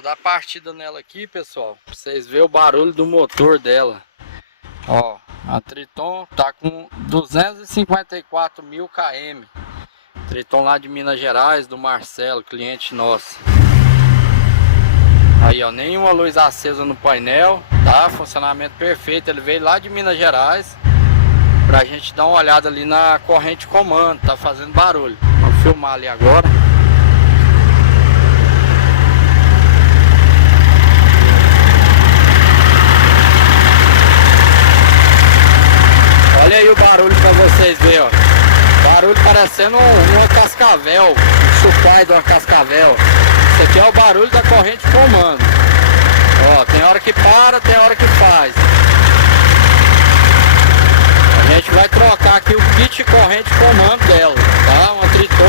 Vou dar partida nela aqui, pessoal, pra vocês verem o barulho do motor dela. Ó, a Triton tá com 254.000 km. Triton lá de Minas Gerais, do Marcelo, cliente nosso. Aí, ó, nenhuma luz acesa no painel, tá? Funcionamento perfeito. Ele veio lá de Minas Gerais pra gente dar uma olhada ali na corrente comando, tá fazendo barulho. Vamos filmar ali agora. Olha aí o barulho pra vocês verem, ó. Barulho parecendo uma cascavel, um chupar de uma cascavel. Isso aqui é o barulho da corrente comando. Ó, tem hora que para, tem hora que faz. A gente vai trocar aqui o kit corrente comando dela, tá? Uma Triton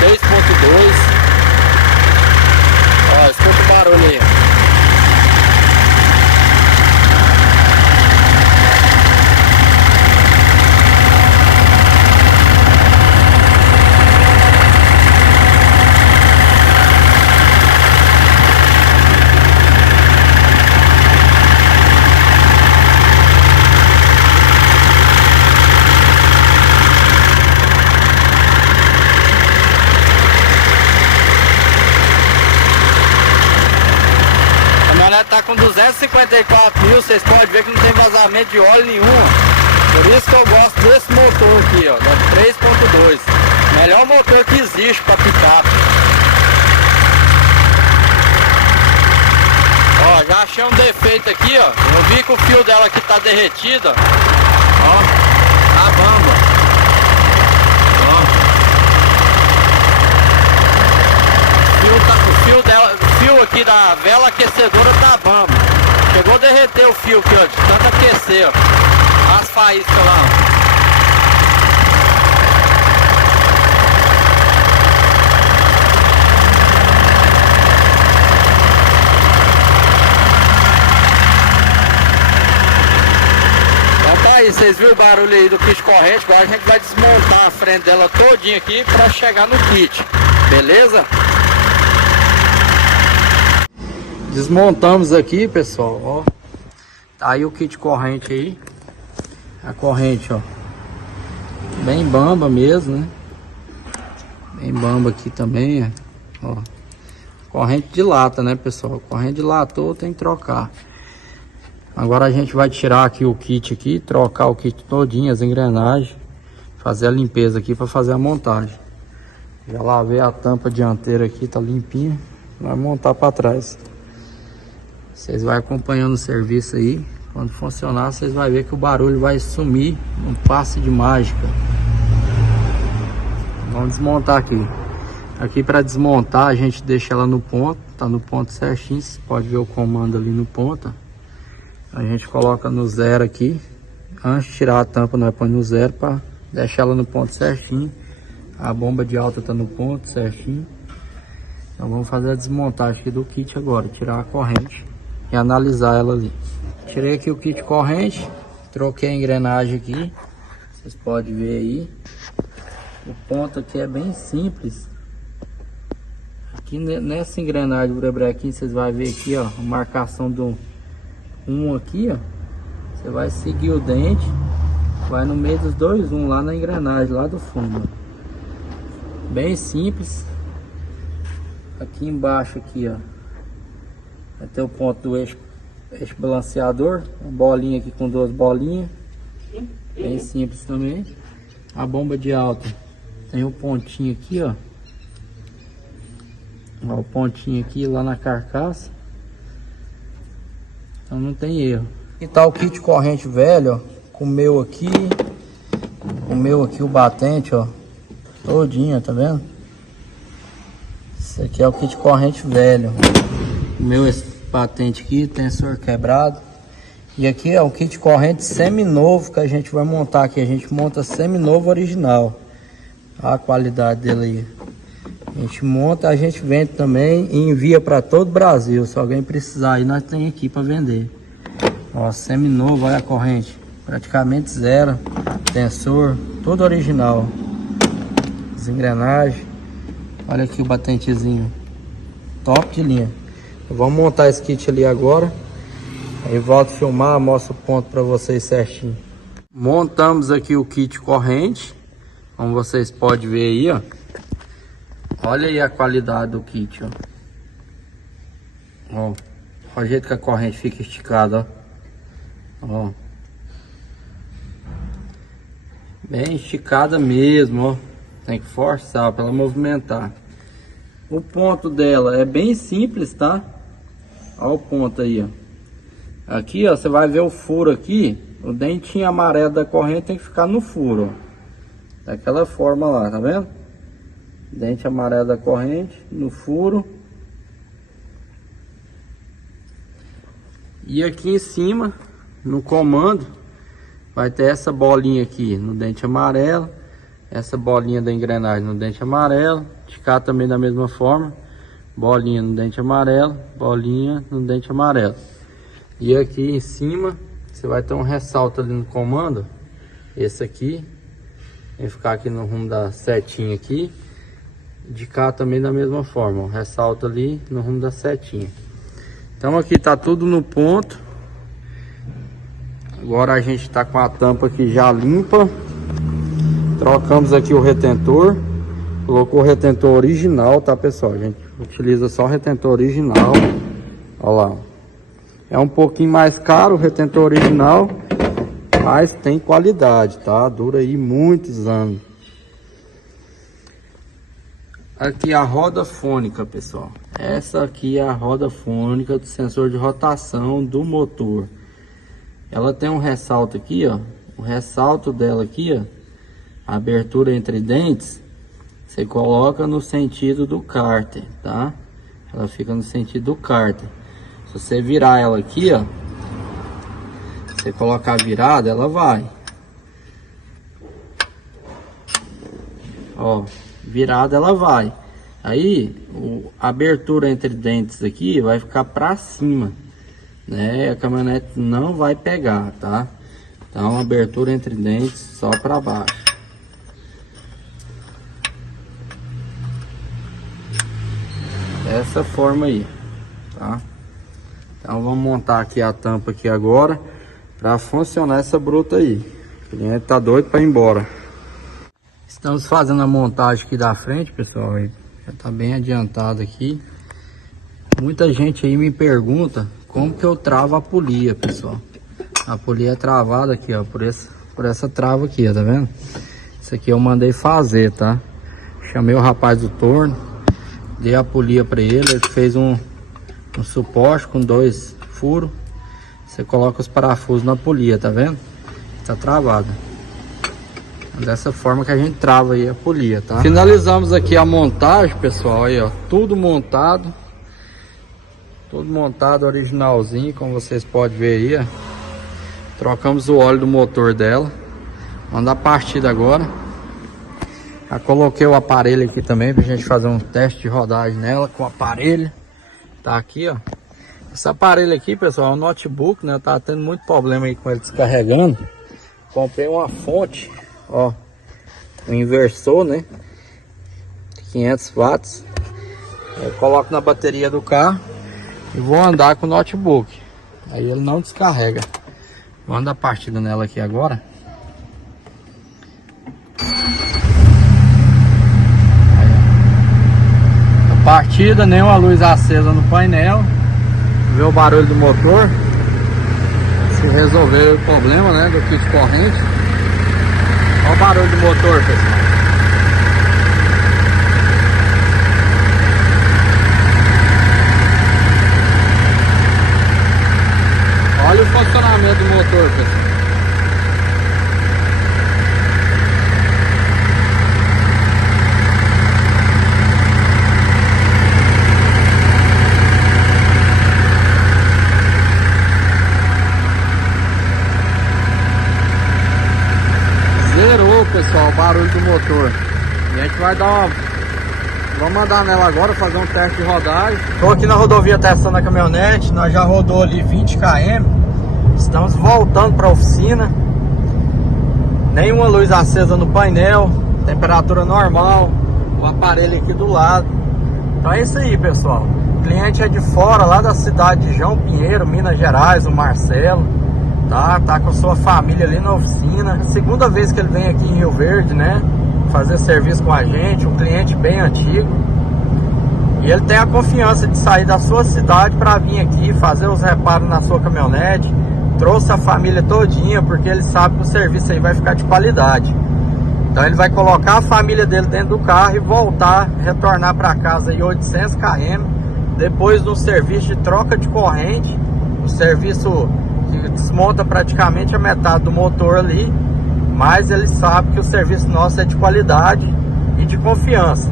3.2. Ó, escuta o barulho aí. Tá com 254.000, vocês podem ver que não tem vazamento de óleo nenhum. Por isso que eu gosto desse motor aqui, ó, da 3.2. Melhor motor que existe para picape. Ó, já achei um defeito aqui, ó. Eu vi que o fio dela aqui tá derretido, ó. Tá bamba. O fio aqui da vela aquecedora tá bamba. Chegou a derreter o fio aqui, ó, de tanto aquecer, ó. As faíscas lá, ó. Então tá aí, vocês viram o barulho aí do kit corrente. Agora a gente vai desmontar a frente dela todinha aqui pra chegar no kit, beleza? Desmontamos aqui, pessoal, ó. Tá aí o kit corrente aí. A corrente, ó, bem bamba mesmo, né? Bem bamba aqui também, ó. Corrente de lata, né, pessoal? Corrente de latou, tem que trocar. Agora a gente vai tirar aqui o kit aqui, trocar o kit todinho, as engrenagens, fazer a limpeza aqui para fazer a montagem. Já lavei a tampa dianteira aqui, tá limpinha. Vai montar para trás. Vocês vão acompanhando o serviço aí. Quando funcionar, vocês vão ver que o barulho vai sumir num passe de mágica. Vamos desmontar aqui. Aqui para desmontar, a gente deixa ela no ponto. Tá no ponto certinho. Você pode ver o comando ali no ponto. A gente coloca no zero aqui. Antes de tirar a tampa, nós põe no zero para deixar ela no ponto certinho. A bomba de alta tá no ponto certinho. Então vamos fazer a desmontagem aqui do kit agora. Tirar a corrente e analisar ela ali. Tirei aqui o kit corrente, troquei a engrenagem aqui, vocês podem ver aí. O ponto aqui é bem simples. Aqui nessa engrenagem do rebrequim, vocês vão ver aqui, ó, a marcação do 1 aqui, ó. Você vai seguir o dente, vai no meio dos dois 1 lá na engrenagem, lá do fundo. Bem simples. Aqui embaixo aqui, ó, vai ter o ponto do eixo balanceador, uma bolinha aqui com 2 bolinhas, bem simples também. A bomba de alta tem um pontinho aqui, ó, o pontinho aqui lá na carcaça, então não tem erro. E tá o kit corrente velho, ó, com o meu aqui o batente, ó, todinho, tá vendo? Esse aqui é o kit corrente velho. O meu batente aqui, tensor quebrado. E aqui é o kit corrente semi-novo que a gente vai montar aqui. A gente monta semi-novo original. Olha a qualidade dele aí. A gente monta, a gente vende também e envia para todo o Brasil. Se alguém precisar aí, nós tem aqui para vender. Ó, semi-novo, olha a corrente. Praticamente zero. Tensor, todo original. As engrenagens. Olha aqui o batentezinho. Top de linha. Vamos montar esse kit ali agora. Aí volto a filmar, mostro o ponto para vocês certinho. Montamos aqui o kit corrente. Como vocês podem ver aí, ó. Olha aí a qualidade do kit, ó. Ó, olha o jeito que a corrente fica esticada, ó. Ó. Bem esticada mesmo, ó. Tem que forçar para ela movimentar. O ponto dela é bem simples, tá? Olha o ponto aí, ó. Aqui, ó, você vai ver o furo aqui. O dentinho amarelo da corrente tem que ficar no furo, ó. Daquela forma lá, tá vendo? Dente amarelo da corrente no furo. E aqui em cima, no comando, vai ter essa bolinha aqui no dente amarelo. Essa bolinha da engrenagem no dente amarelo. De cá também da mesma forma. Bolinha no dente amarelo, bolinha no dente amarelo. E aqui em cima, você vai ter um ressalto ali no comando. Esse aqui. Vai ficar aqui no rumo da setinha aqui. De cá também da mesma forma, ó, ressalto ali no rumo da setinha. Então aqui tá tudo no ponto. Agora a gente tá com a tampa aqui já limpa. Trocamos aqui o retentor. Colocou o retentor original, tá, pessoal? A gente utiliza só o retentor original. Olha lá. É um pouquinho mais caro o retentor original, mas tem qualidade, tá? Dura aí muitos anos. Aqui a roda fônica, pessoal. Essa aqui é a roda fônica do sensor de rotação do motor. Ela tem um ressalto aqui, ó. O ressalto dela aqui, ó. A abertura entre dentes, você coloca no sentido do cárter, tá? Ela fica no sentido do cárter. Se você virar ela aqui, ó. Você colocar virada, ela vai. Ó, virada ela vai. Aí, a abertura entre dentes aqui vai ficar pra cima, né? A caminhonete não vai pegar, tá? Então, abertura entre dentes só pra baixo. Dessa forma aí, tá? Então, vamos montar aqui a tampa aqui agora. Para funcionar essa bruta aí. O cliente tá doido para ir embora. Estamos fazendo a montagem aqui da frente, pessoal. Já tá bem adiantado aqui. Muita gente aí me pergunta como que eu travo a polia, pessoal. A polia é travada aqui, ó, por essa trava aqui, ó, tá vendo? Isso aqui eu mandei fazer, tá? Chamei o rapaz do torno, dei a polia para ele fez um suporte com 2 furos. Você coloca os parafusos na polia, tá vendo? Tá travada. Dessa forma que a gente trava aí a polia, tá? Finalizamos aqui a montagem, pessoal. Aí, ó, tudo montado. Tudo montado originalzinho, como vocês podem ver aí, ó. Trocamos o óleo do motor dela. Vamos dar partida agora. Já coloquei o aparelho aqui também pra gente fazer um teste de rodagem nela com o aparelho. Tá aqui, ó. Esse aparelho aqui, pessoal, é um notebook, né? Eu tava tendo muito problema aí com ele descarregando. Comprei uma fonte, ó, um inversor, né? 500 watts. Eu coloco na bateria do carro e vou andar com o notebook. Aí ele não descarrega. Vamos dar partida nela aqui agora. Aí, a partida, nenhuma luz acesa no painel. Ver o barulho do motor, se resolver o problema, né, do kit corrente. Olha o barulho do motor, pessoal. Olha o funcionamento do motor, pessoal. Pessoal, o barulho do motor. E a gente vai dar uma... Vamos andar nela agora, fazer um teste de rodagem. Estou aqui na rodovia testando a caminhonete. Nós já rodou ali 20 km. Estamos voltando para a oficina. Nenhuma luz acesa no painel. Temperatura normal. O aparelho aqui do lado. Então é isso aí, pessoal. cliente é de fora, lá da cidade de João Pinheiro, Minas Gerais, o Marcelo. Tá com a sua família ali na oficina. Segunda vez que ele vem aqui em Rio Verde, né? Fazer serviço com a gente, um cliente bem antigo. E ele tem a confiança de sair da sua cidade para vir aqui fazer os reparos na sua caminhonete. Trouxe a família todinha, porque ele sabe que o serviço aí vai ficar de qualidade. Então ele vai colocar a família dele dentro do carro e voltar, retornar para casa aí 800 km. Depois do serviço de troca de corrente, o serviço que desmonta praticamente a metade do motor ali, mas ele sabe que o serviço nosso é de qualidade e de confiança.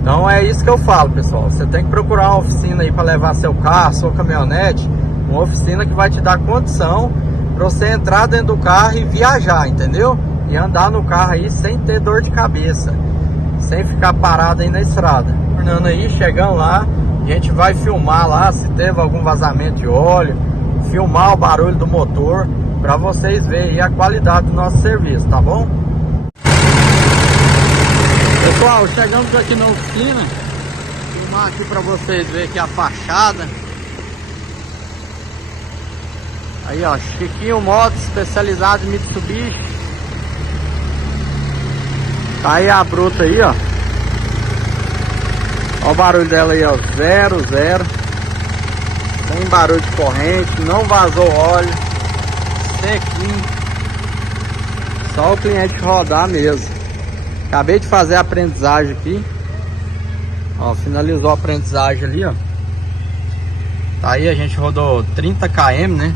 Então é isso que eu falo, pessoal. Você tem que procurar uma oficina aí para levar seu carro, sua caminhonete, uma oficina que vai te dar condição para você entrar dentro do carro e viajar, entendeu? E andar no carro aí sem ter dor de cabeça, sem ficar parado aí na estrada. Tornando aí, chegando lá, a gente vai filmar lá se teve algum vazamento de óleo, filmar o barulho do motor, para vocês verem aí a qualidade do nosso serviço, tá bom? Pessoal, chegamos aqui na oficina, filmar aqui para vocês verem aqui a fachada. Aí ó, Chiquinho Motos, especializado em Mitsubishi. Tá aí a bruta aí, ó. Ó o barulho dela aí, ó, 0, 0. Sem barulho de corrente, não vazou óleo, sequinho. Só o cliente rodar mesmo. Acabei de fazer a aprendizagem aqui. Ó, finalizou a aprendizagem ali, ó. Tá aí, a gente rodou 30 km, né?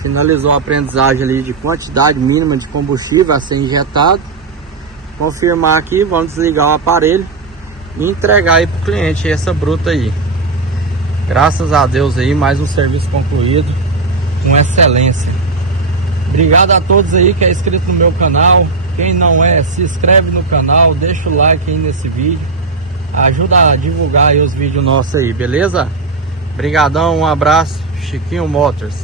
Finalizou a aprendizagem ali de quantidade mínima de combustível a ser injetado. Confirmar aqui, vamos desligar o aparelho e entregar aí pro cliente essa bruta aí. Graças a Deus aí, mais um serviço concluído com excelência. Obrigado a todos aí que é inscrito no meu canal. Quem não é, se inscreve no canal, deixa o like aí nesse vídeo. Ajuda a divulgar aí os vídeos nossos aí, beleza? Obrigadão, um abraço, Chiquinho Motors.